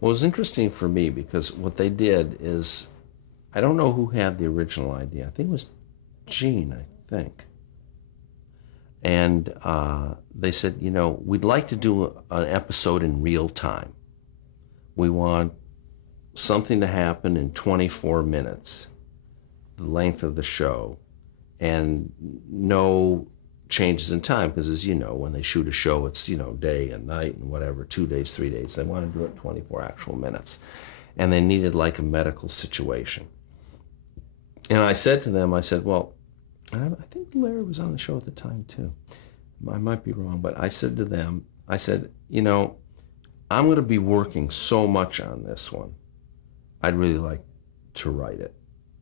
Well, it was interesting for me because what they did is, I don't know who had the original idea. I think it was Gene, I think. And they said, we'd like to do an episode in real time. We want something to happen in 24 minutes, the length of the show, and no changes in time, because as you know, when they shoot a show, it's, day and night and whatever, 2 days, 3 days. They want to do it 24 actual minutes. And they needed like a medical situation. And I said to them, I said, well, I think Larry was on the show at the time too. I might be wrong, but I said to them, I said, I'm going to be working so much on this one. I'd really like to write it.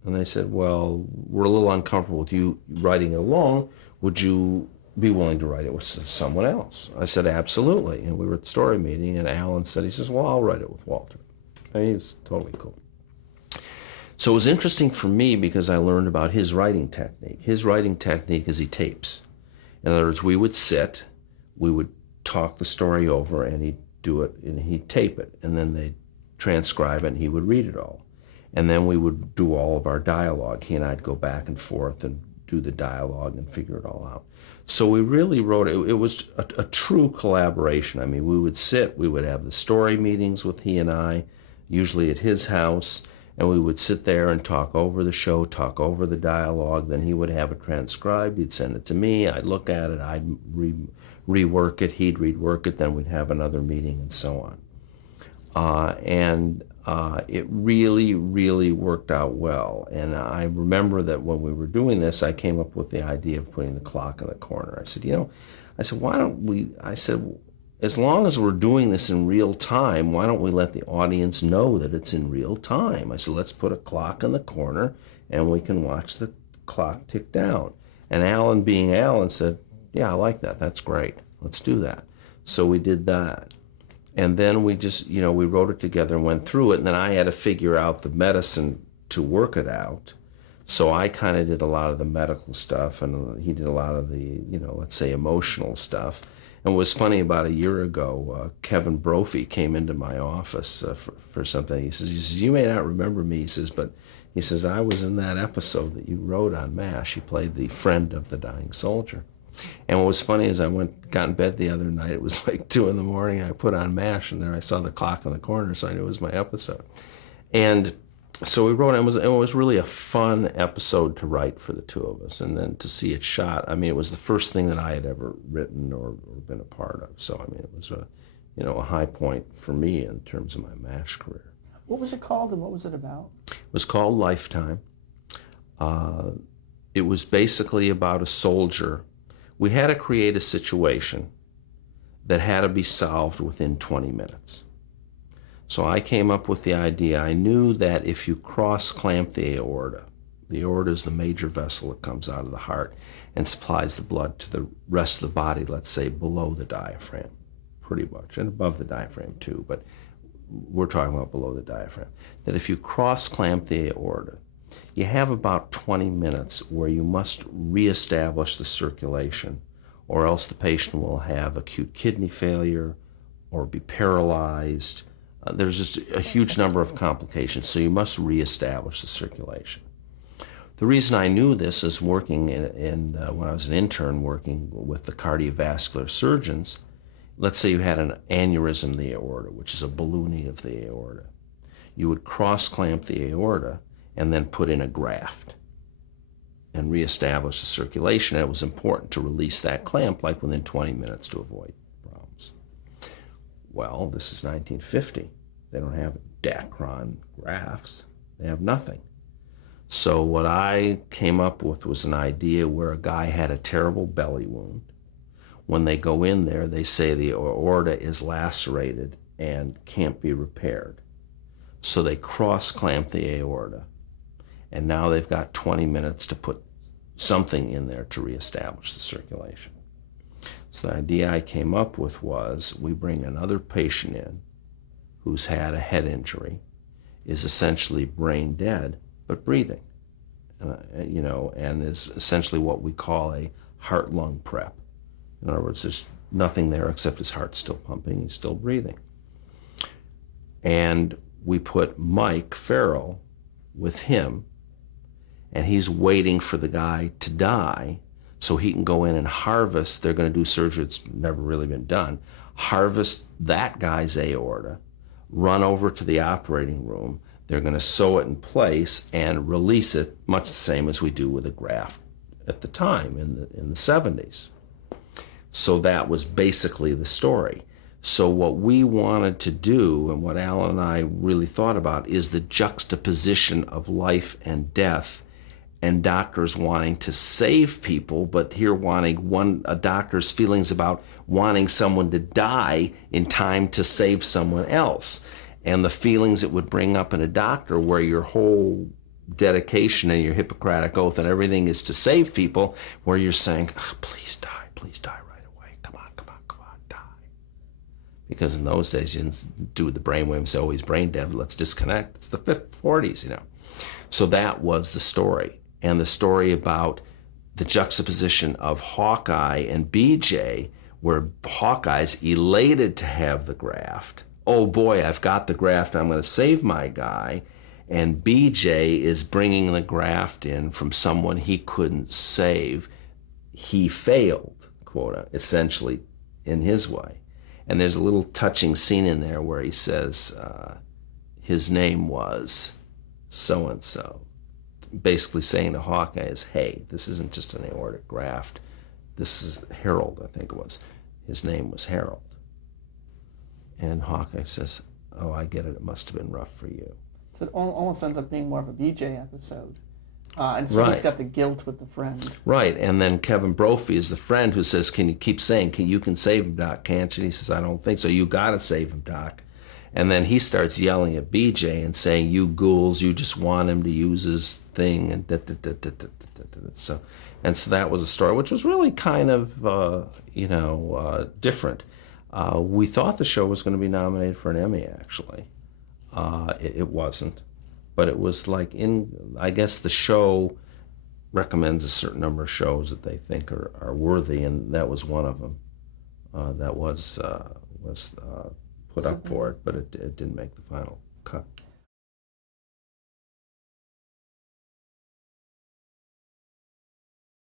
And they said, well, we're a little uncomfortable with you writing it alone. Would you be willing to write it with someone else? I said, absolutely. And we were at the story meeting, and Alan said, he says, well, I'll write it with Walter. And he was totally cool. So it was interesting for me because I learned about his writing technique. His writing technique is he tapes. In other words, we would sit, we would talk the story over, and he'd do it, and he'd tape it, and then they'd transcribe it, and he would read it all. And then we would do all of our dialogue. He and I'd go back and forth and do the dialogue and figure it all out. So we really wrote it. It was a true collaboration. I mean, we would sit, we would have the story meetings with he and I, usually at his house, and we would sit there and talk over the show, talk over the dialogue. Then he would have it transcribed. He'd send it to me. I'd look at it. I'd rework it. He'd rework it. Then we'd have another meeting and so on. It really, really worked out well. And I remember that when we were doing this, I came up with the idea of putting the clock in the corner. I said, why don't we, as long as we're doing this in real time, why don't we let the audience know that it's in real time? I said, let's put a clock in the corner and we can watch the clock tick down. And Alan, being Alan, said, yeah, I like that. That's great. Let's do that. So we did that. And then we just, we wrote it together and went through it. And then I had to figure out the medicine to work it out. So I kind of did a lot of the medical stuff, and he did a lot of the, let's say, emotional stuff. And what was funny, about a year ago, Kevin Brophy came into my office for something. He says, you may not remember me, but he says, I was in that episode that you wrote on MASH. He played the friend of the dying soldier. And what was funny is I got in bed the other night. It was like 2 in the morning. I put on MASH, and there I saw the clock in the corner, so I knew it was my episode. And so we wrote it. It was really a fun episode to write for the two of us, and then to see it shot. I mean, it was the first thing that I had ever written or been a part of. So I mean, it was a high point for me in terms of my MASH career. What was it called, and what was it about? It was called Lifetime. It was basically about a soldier. We had to create a situation that had to be solved within 20 minutes. So I came up with the idea. I knew that if you cross-clamp the aorta is the major vessel that comes out of the heart and supplies the blood to the rest of the body, let's say below the diaphragm, pretty much, and above the diaphragm too, but we're talking about below the diaphragm, that if you cross-clamp the aorta, you have about 20 minutes where you must reestablish the circulation, or else the patient will have acute kidney failure or be paralyzed. There's just a huge number of complications, so you must reestablish the circulation. The reason I knew this is working when I was an intern working with the cardiovascular surgeons. Let's say you had an aneurysm in the aorta, which is a ballooning of the aorta. You would cross-clamp the aorta and then put in a graft and reestablish the circulation. And it was important to release that clamp like within 20 minutes to avoid problems. Well, this is 1950. They don't have Dacron grafts. They have nothing. So what I came up with was an idea where a guy had a terrible belly wound. When they go in there, they say the aorta is lacerated and can't be repaired. So they cross-clamp the aorta. And now they've got 20 minutes to put something in there to reestablish the circulation. So the idea I came up with was we bring another patient in who's had a head injury, is essentially brain dead, but breathing, and is essentially what we call a heart-lung prep. In other words, there's nothing there except his heart's still pumping, he's still breathing. And we put Mike Farrell with him, and he's waiting for the guy to die so he can go in and harvest. They're going to do surgery that's never really been done. Harvest that guy's aorta, run over to the operating room. They're going to sew it in place and release it, much the same as we do with a graft at the time in the 70s. So that was basically the story. So what we wanted to do, and what Alan and I really thought about, is the juxtaposition of life and death, and doctors wanting to save people, but here wanting a doctor's feelings about wanting someone to die in time to save someone else, and the feelings it would bring up in a doctor where your whole dedication and your Hippocratic oath and everything is to save people, where you're saying, oh, please die right away. Come on, die. Because in those days, you didn't do the brainwave, so he's brain dead, let's disconnect. It's the 40s, you know. So that was the story. And the story about the juxtaposition of Hawkeye and BJ, where Hawkeye's elated to have the graft. Oh boy, I've got the graft, I'm going to save my guy. And BJ is bringing the graft in from someone he couldn't save. He failed, quote, essentially, in his way. And there's a little touching scene in there where he says his name was so-and-so, basically saying to Hawkeye is, hey, this isn't just an aortic graft. This is Harold, I think it was. His name was Harold. And Hawkeye says, oh, I get it. It must have been rough for you. So it almost ends up being more of a BJ episode. And so Right. he's got the guilt with the friend. Right, and then Kevin Brophy is the friend who says, can you keep saying, you can save him, Doc, can't you? And he says, I don't think so. You got to save him, Doc. And then he starts yelling at BJ and saying, you ghouls, you just want him to use his thing. And so that was a story, which was really kind of, different. We thought the show was going to be nominated for an Emmy, actually. It wasn't. But it was like I guess the show recommends a certain number of shows that they think are worthy, and that was one of them. That was put up for it, but it didn't make the final cut.